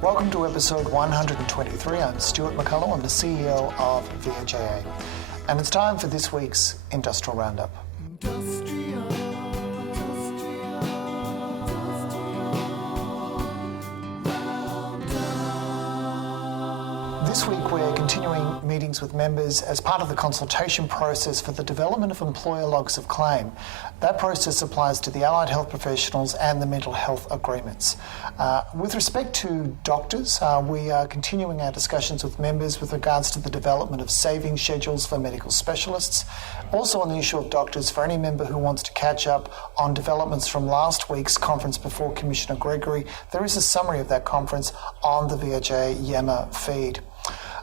Welcome to episode 123. I'm Stuart McCullough. I'm the CEO of VHIA. And it's time for this week's Industrial Roundup. This week we're continuing meetings with members as part of the consultation process for the development of employer logs of claim. That process applies to the allied health professionals and the mental health agreements. With respect to doctors, we are continuing our discussions with members with regards to the development of saving schedules for medical specialists. Also on the issue of doctors, for any member who wants to catch up on developments from last week's conference before Commissioner Gregory, there is a summary of that conference on the VHIA Yammer feed.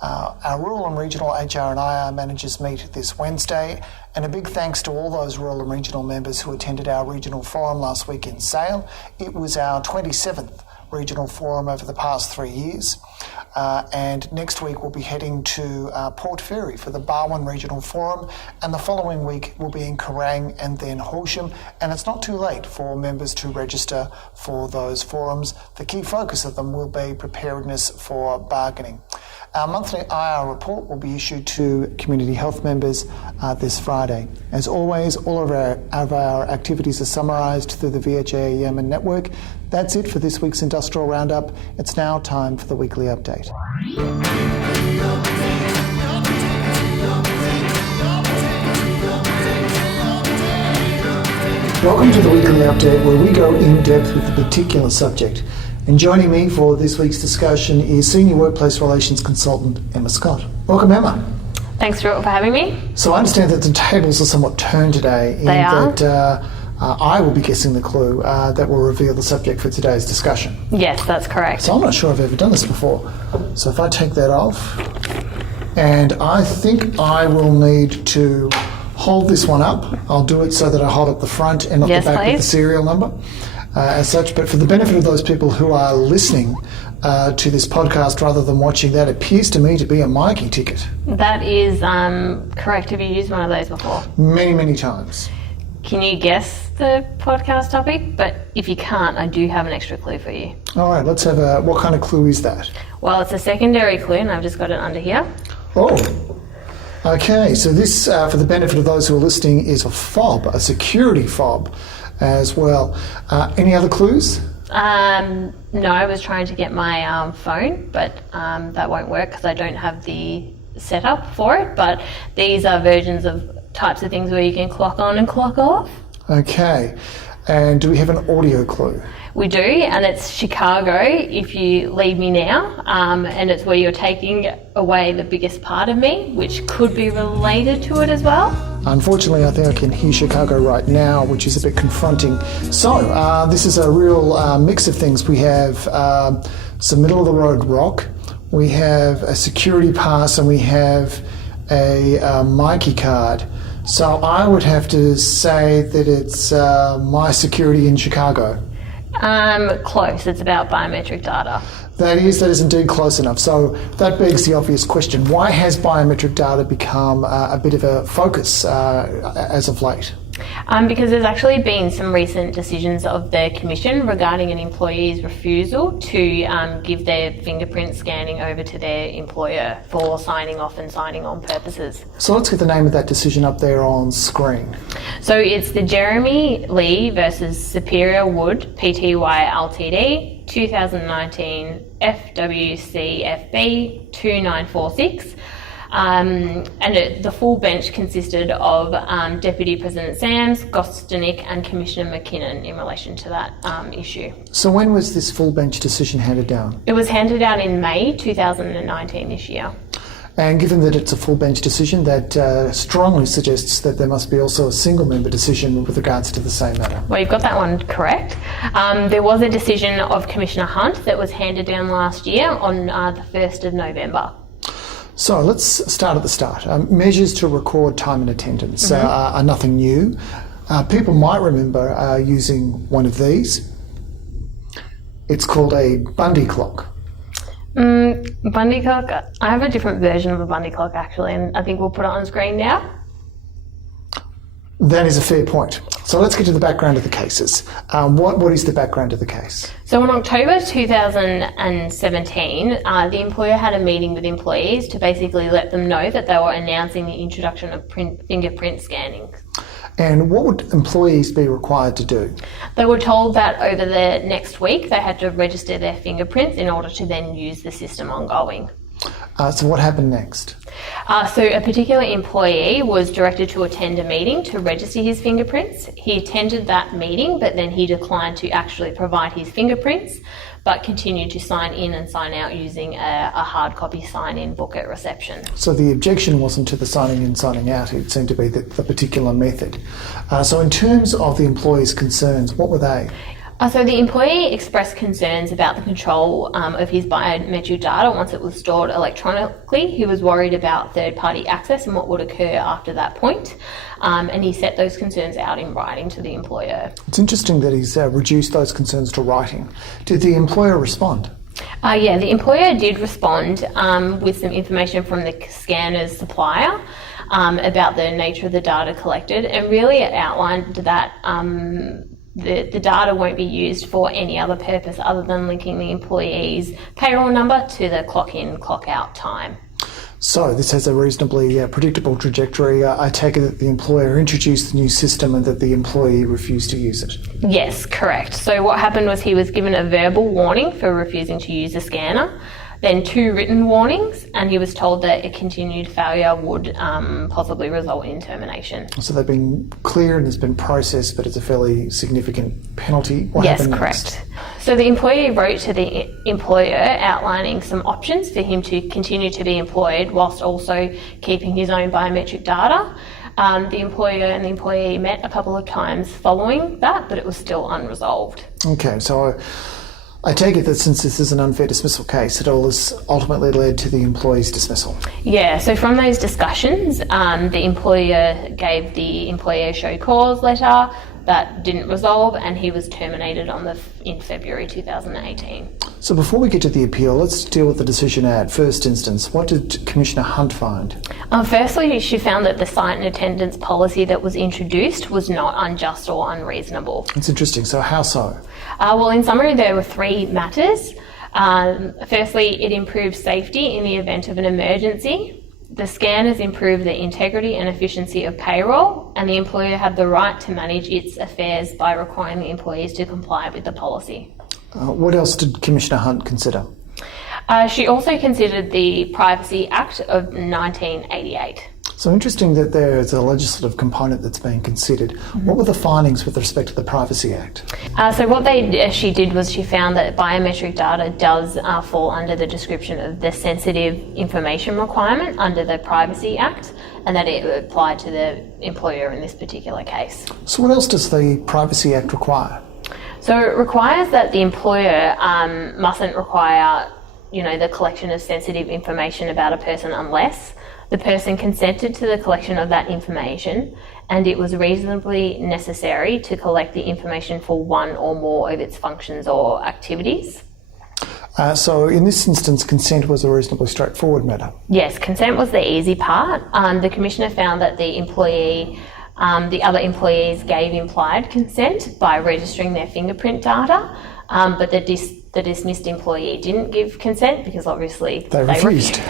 Our rural and regional HR and IR managers meet this Wednesday, and a big thanks to all those rural and regional members who attended our regional forum last week in Sale. It was our 27th regional forum over the past 3 years, and next week we'll be heading to Port Fairy for the Barwon Regional Forum, and the following week we'll be in Kerrang and then Horsham, and it's not too late for members to register for those forums. The key focus of them will be preparedness for bargaining. Our monthly IR report will be issued to community health members this Friday. As always, all of our activities are summarised through the VHIA Yemen network. That's it for this week's Industrial Roundup. It's now time for the weekly update. Welcome to the weekly update, where we go in depth with a particular subject. And joining me for this week's discussion is Senior Workplace Relations Consultant Emma Scott. Welcome, Emma. Thanks, Stuart, for having me. So I understand that the tables are somewhat turned today. They are. That I will be guessing the clue that will reveal the subject for today's discussion. Yes, that's correct. So I'm not sure I've ever done this before. So if I take that off, and I think I will need to hold this one up. I'll do it so that I hold up the front and not the back with the serial number. As such, but for the benefit of those people who are listening to this podcast rather than watching, that appears to me to be a Mikey ticket. That is correct. Have you used one of those before? Many, many times. Can you guess the podcast topic? But if you can't, I do have an extra clue for you. All right, let's have what kind of clue is that? Well, it's a secondary clue, and I've just got it under here. Oh, okay. So this, for the benefit of those who are listening, is a fob, a security fob as well. Any other clues? No, I was trying to get my phone, but that won't work because I don't have the setup for it. But these are versions of types of things where you can clock on and clock off. Okay. And do we have an audio clue? We do, and it's Chicago, If You Leave Me Now, and it's where you're taking away the biggest part of me, which could be related to it as well. Unfortunately, I think I can hear Chicago right now, which is a bit confronting. So, this is a real mix of things. We have some middle-of-the-road rock, we have a security pass, and we have a Mikey card. So I would have to say that it's my security in Chicago. Close. It's about biometric data. That is indeed close enough. So that begs the obvious question: why has biometric data become a bit of a focus as of late? Because there's actually been some recent decisions of the Commission regarding an employee's refusal to give their fingerprint scanning over to their employer for signing off and signing on purposes. So let's get the name of that decision up there on screen. So it's the Jeremy Lee versus Superior Wood Pty Ltd 2019 FWCFB 2946. The full bench consisted of Deputy President Sams, Gostenik and Commissioner McKinnon in relation to that issue. So when was this full bench decision handed down? It was handed down in May 2019 this year. And given that it's a full bench decision, that strongly suggests that there must be also a single member decision with regards to the same matter. Well, you've got that one correct. There was a decision of Commissioner Hunt that was handed down last year on the 1st of November. So let's start at the start. Measures to record time and attendance are nothing new. People might remember using one of these. It's called a Bundy clock. Bundy clock? I have a different version of a Bundy clock actually, and I think we'll put it on screen now. That is a fair point. So let's get to the background of the cases. What is the background of the case? So in October 2017, the employer had a meeting with employees to basically let them know that they were announcing the introduction of fingerprint scanning. And what would employees be required to do? They were told that over the next week they had to register their fingerprints in order to then use the system ongoing. So what happened next? So a particular employee was directed to attend a meeting to register his fingerprints. He attended that meeting, but then he declined to actually provide his fingerprints, but continued to sign in and sign out using a hard copy sign-in book at reception. So the objection wasn't to the signing in, signing out, it seemed to be the particular method. So in terms of the employee's concerns, what were they? So the employee expressed concerns about the control of his biometric data once it was stored electronically. He was worried about third-party access and what would occur after that point, and he set those concerns out in writing to the employer. It's interesting that he's reduced those concerns to writing. Did the employer respond? Yeah, the employer did respond with some information from the scanner's supplier about the nature of the data collected, and really it outlined that the data won't be used for any other purpose other than linking the employee's payroll number to the clock-in, clock-out time. So this has a reasonably predictable trajectory. I take it that the employer introduced the new system and that the employee refused to use it. Yes, correct. So what happened was he was given a verbal warning for refusing to use the scanner, then 2 written warnings, and he was told that a continued failure would possibly result in termination. So they've been clear and it's been processed, but it's a fairly significant penalty. What happened next? So the employee wrote to the employer outlining some options for him to continue to be employed whilst also keeping his own biometric data. The employer and the employee met a couple of times following that, but it was still unresolved. Okay, so I take it that since this is an unfair dismissal case, it all has ultimately led to the employee's dismissal. Yeah, so from those discussions, the employer gave the employer show cause letter that didn't resolve, and he was terminated in February 2018. So before we get to the appeal, let's deal with the decision at first instance. What did Commissioner Hunt find? Firstly, she found that the site and attendance policy that was introduced was not unjust or unreasonable. That's interesting. So how so? Well, in summary, there were 3 matters. Firstly, it improved safety in the event of an emergency. The scanners improved the integrity and efficiency of payroll, and the employer had the right to manage its affairs by requiring the employees to comply with the policy. What else did Commissioner Hunt consider? She also considered the Privacy Act of 1988. So interesting that there is a legislative component that's being considered. Mm-hmm. What were the findings with respect to the Privacy Act? So what she did was she found that biometric data does fall under the description of the sensitive information requirement under the Privacy Act, and that it applied to the employer in this particular case. So what else does the Privacy Act require? So it requires that the employer mustn't require, the collection of sensitive information about a person unless the person consented to the collection of that information and it was reasonably necessary to collect the information for one or more of its functions or activities. So in this instance, consent was a reasonably straightforward matter? Yes, consent was the easy part. The Commissioner found that the other employees gave implied consent by registering their fingerprint data, but the dismissed employee didn't give consent because obviously they refused.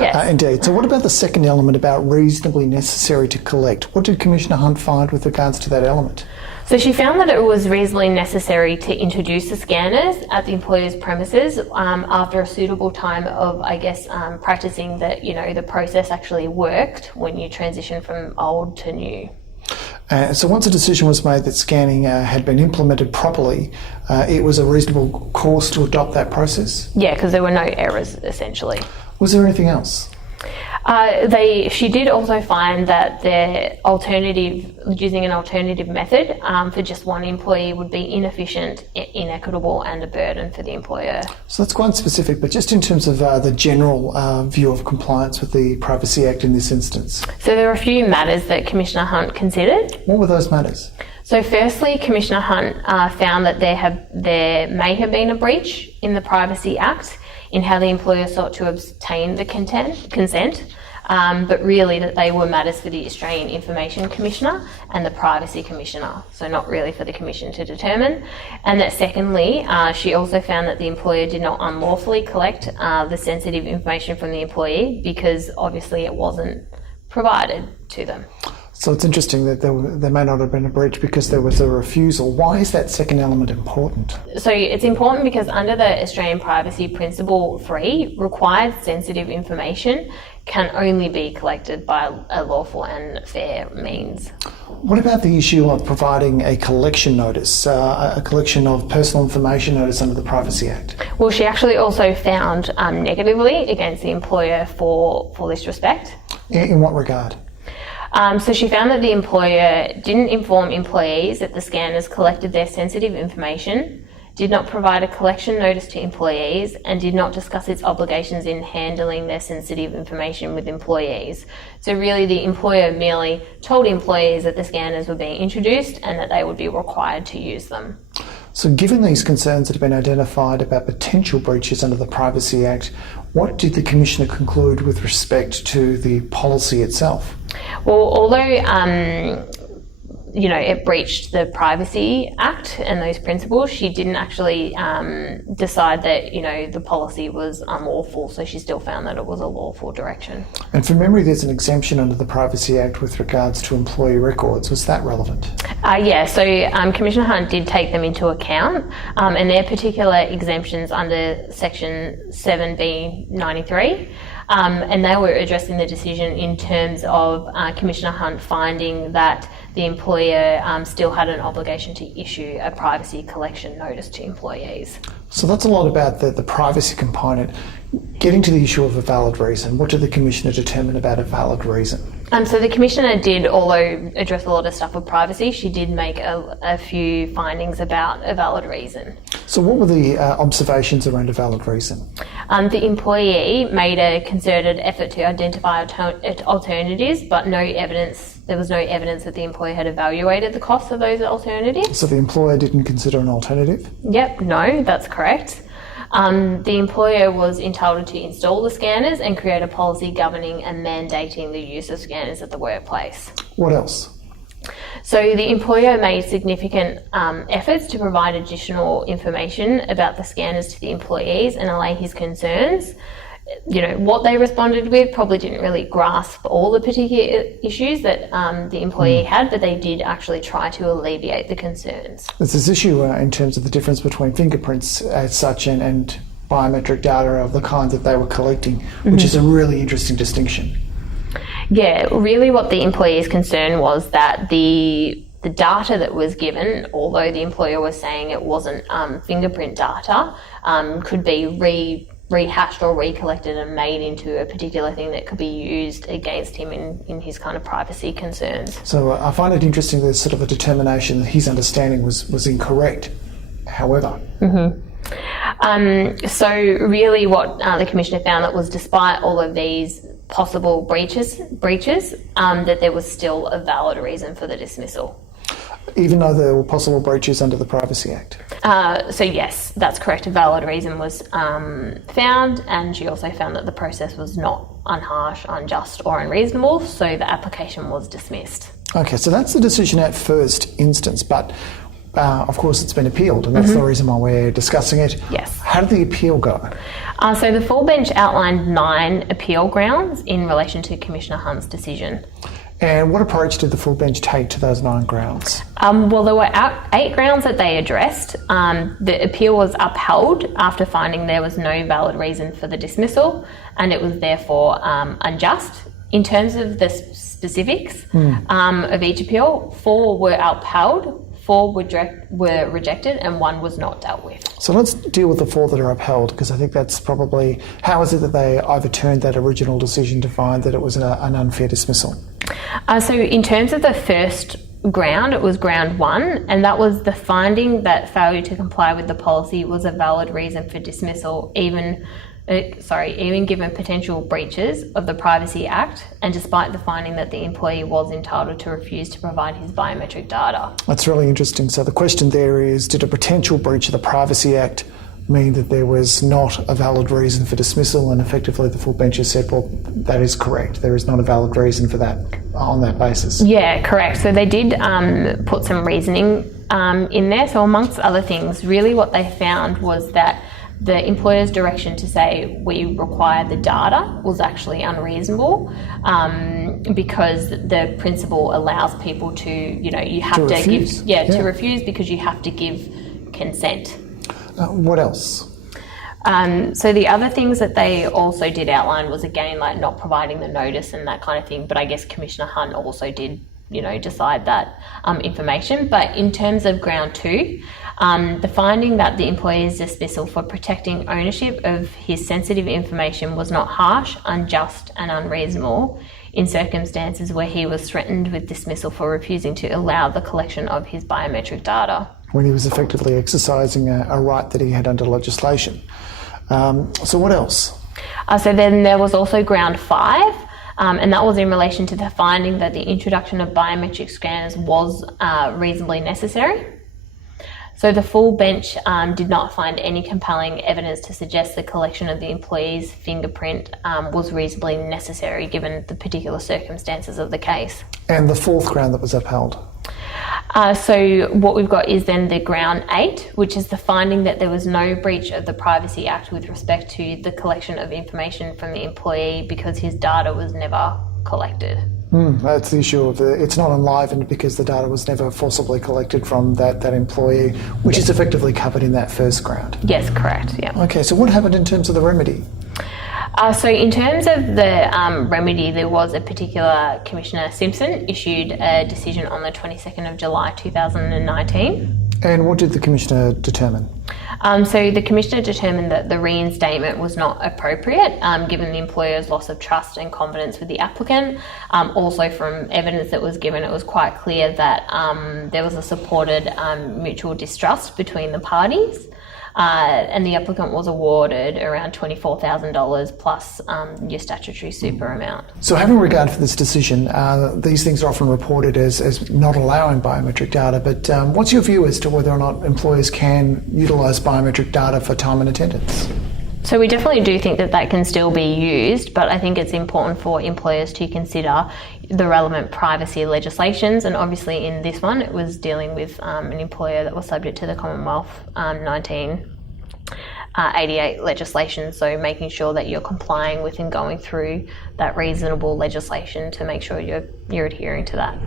Yes. Indeed. So what about the second element about reasonably necessary to collect? What did Commissioner Hunt find with regards to that element? So she found that it was reasonably necessary to introduce the scanners at the employer's premises after a suitable time of, practicing that, the process actually worked when you transition from old to new. So once a decision was made that scanning had been implemented properly, it was a reasonable course to adopt that process? Yeah, because there were no errors, essentially. Was there anything else? She did also find that using an alternative method for just one employee would be inefficient, inequitable and a burden for the employer. So that's quite specific, but just in terms of the general view of compliance with the Privacy Act in this instance. So there were a few matters that Commissioner Hunt considered. What were those matters? So firstly, Commissioner Hunt found that there may have been a breach in the Privacy Act in how the employer sought to obtain the consent. but really that they were matters for the Australian Information Commissioner and the Privacy Commissioner, so not really for the Commission to determine. And that secondly, she also found that the employer did not unlawfully collect the sensitive information from the employee because obviously it wasn't provided to them. So it's interesting that there may not have been a breach because there was a refusal. Why is that second element important? So it's important because under the Australian Privacy Principle 3, required sensitive information can only be collected by a lawful and fair means. What about the issue of providing a collection notice, a collection of personal information notice under the Privacy Act? Well, she actually also found negatively against the employer for this respect. In what regard? So she found that the employer didn't inform employees that the scanners collected their sensitive information, did not provide a collection notice to employees, and did not discuss its obligations in handling their sensitive information with employees. So really the employer merely told employees that the scanners were being introduced and that they would be required to use them. So given these concerns that have been identified about potential breaches under the Privacy Act, what did the Commissioner conclude with respect to the policy itself? Well, although it breached the Privacy Act and those principles, she didn't actually decide that the policy was unlawful, so she still found that it was a lawful direction. And from memory, there's an exemption under the Privacy Act with regards to employee records. Was that relevant? Yeah, so Commissioner Hunt did take them into account, and their particular exemptions under Section 7B93. And they were addressing the decision in terms of Commissioner Hunt finding that the employer still had an obligation to issue a privacy collection notice to employees. So that's a lot about the privacy component. Getting to the issue of a valid reason, what did the Commissioner determine about a valid reason? So the Commissioner did, although address a lot of stuff with privacy, she did make a few findings about a valid reason. So what were the observations around a valid reason? The employee made a concerted effort to identify alternatives, but there was no evidence that the employer had evaluated the costs of those alternatives. So the employer didn't consider an alternative? Yep, no, that's correct. The employer was entitled to install the scanners and create a policy governing and mandating the use of scanners at the workplace. What else? So the employer made significant efforts to provide additional information about the scanners to the employees and allay his concerns. What they responded with probably didn't really grasp all the particular issues that the employee had, but they did actually try to alleviate the concerns. There's this issue in terms of the difference between fingerprints as such and biometric data of the kind that they were collecting, which is a really interesting distinction. Yeah, really what the employee's concern was that the data that was given, although the employer was saying it wasn't fingerprint data, could be rehashed or recollected and made into a particular thing that could be used against him in his kind of privacy concerns. So I find it interesting there's sort of a determination that his understanding was incorrect, however. So really what the Commissioner found that was despite all of these possible breaches, that there was still a valid reason for the dismissal. Even though there were possible breaches under the Privacy Act? So yes, that's correct. A valid reason was found, and she also found that the process was not unharsh, unjust or unreasonable, so the application was dismissed. Okay, so that's the decision at first instance, but of course it's been appealed, and that's the reason why we're discussing it. Yes. How did the appeal go? So the full bench outlined 9 appeal grounds in relation to Commissioner Hunt's decision. And what approach did the full bench take to those 9 grounds? Well, there were 8 grounds that they addressed. The appeal was upheld after finding there was no valid reason for the dismissal, and it was therefore unjust. In terms of the specifics of each appeal, 4 were upheld, 4 were rejected, and 1 was not dealt with. So let's deal with the 4 that are upheld, because I think that's probably, how is it that they overturned that original decision to find that it was an unfair dismissal? So in terms of the first ground, it was ground 1, and that was the finding that failure to comply with the policy was a valid reason for dismissal, even given potential breaches of the Privacy Act, and despite the finding that the employee was entitled to refuse to provide his biometric data. That's really interesting. So the question there is, did a potential breach of the Privacy Act mean that there was not a valid reason for dismissal, and effectively the full bench has said, well, that is correct. There is not a valid reason for that on that basis. Yeah, correct. So they did put some reasoning in there. So amongst other things, really what they found was that the employer's direction to say we require the data was actually unreasonable, because the principle allows people to, you have to refuse. to refuse because you have to give consent. What else? So the other things that they also did outline was, again, like not providing the notice and that kind of thing. But I guess Commissioner Hunt also did, decide that information. But in terms of ground 2, the finding that the employer's dismissal for protecting ownership of his sensitive information was not harsh, unjust and unreasonable in circumstances where he was threatened with dismissal for refusing to allow the collection of his biometric data. When he was effectively exercising a right that he had under legislation. So what else? So then there was also ground 5, and that was in relation to the finding that the introduction of biometric scanners was reasonably necessary. So the full bench did not find any compelling evidence to suggest the collection of the employee's fingerprint was reasonably necessary given the particular circumstances of the case. And the fourth ground that was upheld? So what we've got is then the ground 8, which is the finding that there was no breach of the Privacy Act with respect to the collection of information from the employee because his data was never collected. That's the issue of it's not enlivened because the data was never forcibly collected from that employee, which is effectively covered in that first ground. Yes, correct. Yeah. Okay, so what happened in terms of the remedy? So in terms of the remedy, there was a particular Commissioner Simpson issued a decision on the 22nd of July 2019. And what did the Commissioner determine? So the Commissioner determined that the reinstatement was not appropriate given the employer's loss of trust and confidence with the applicant. Also from evidence that was given, it was quite clear that there was a supported mutual distrust between the parties. And the applicant was awarded around $24,000 plus your statutory super amount. So having regard for this decision, these things are often reported as not allowing biometric data, but what's your view as to whether or not employers can utilise biometric data for time and attendance? So we definitely do think that that can still be used, but I think it's important for employers to consider the relevant privacy legislations, and obviously in this one it was dealing with an employer that was subject to the Commonwealth 1988 legislation, so making sure that you're complying with and going through that reasonable legislation to make sure you're adhering to that.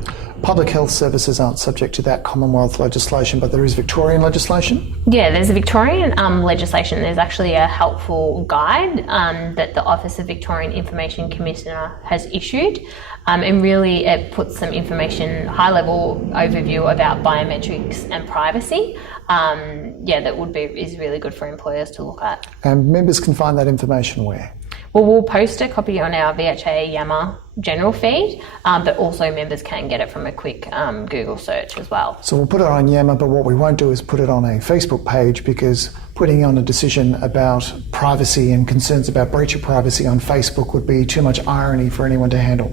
Public health services aren't subject to that Commonwealth legislation, but there is Victorian legislation? Yeah, there's a Victorian legislation. There's actually a helpful guide that the Office of Victorian Information Commissioner has issued, and really it puts some information, high-level overview about biometrics and privacy. That is really good for employers to look at. And members can find that information where? Well, we'll post a copy on our VHIA Yammer general feed, but also members can get it from a quick Google search as well. So we'll put it on Yammer, but what we won't do is put it on a Facebook page, because putting on a decision about privacy and concerns about breach of privacy on Facebook would be too much irony for anyone to handle.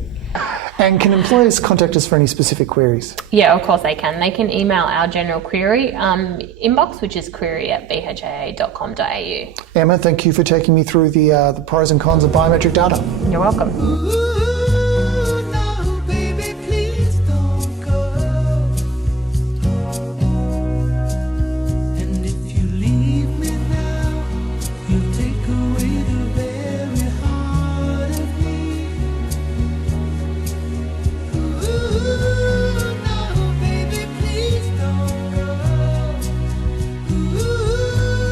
And can employers contact us for any specific queries? Yeah, of course they can. They can email our general query inbox, which is query@vhia.com.au. Emma, thank you for taking me through the pros and cons of biometric data. You're welcome.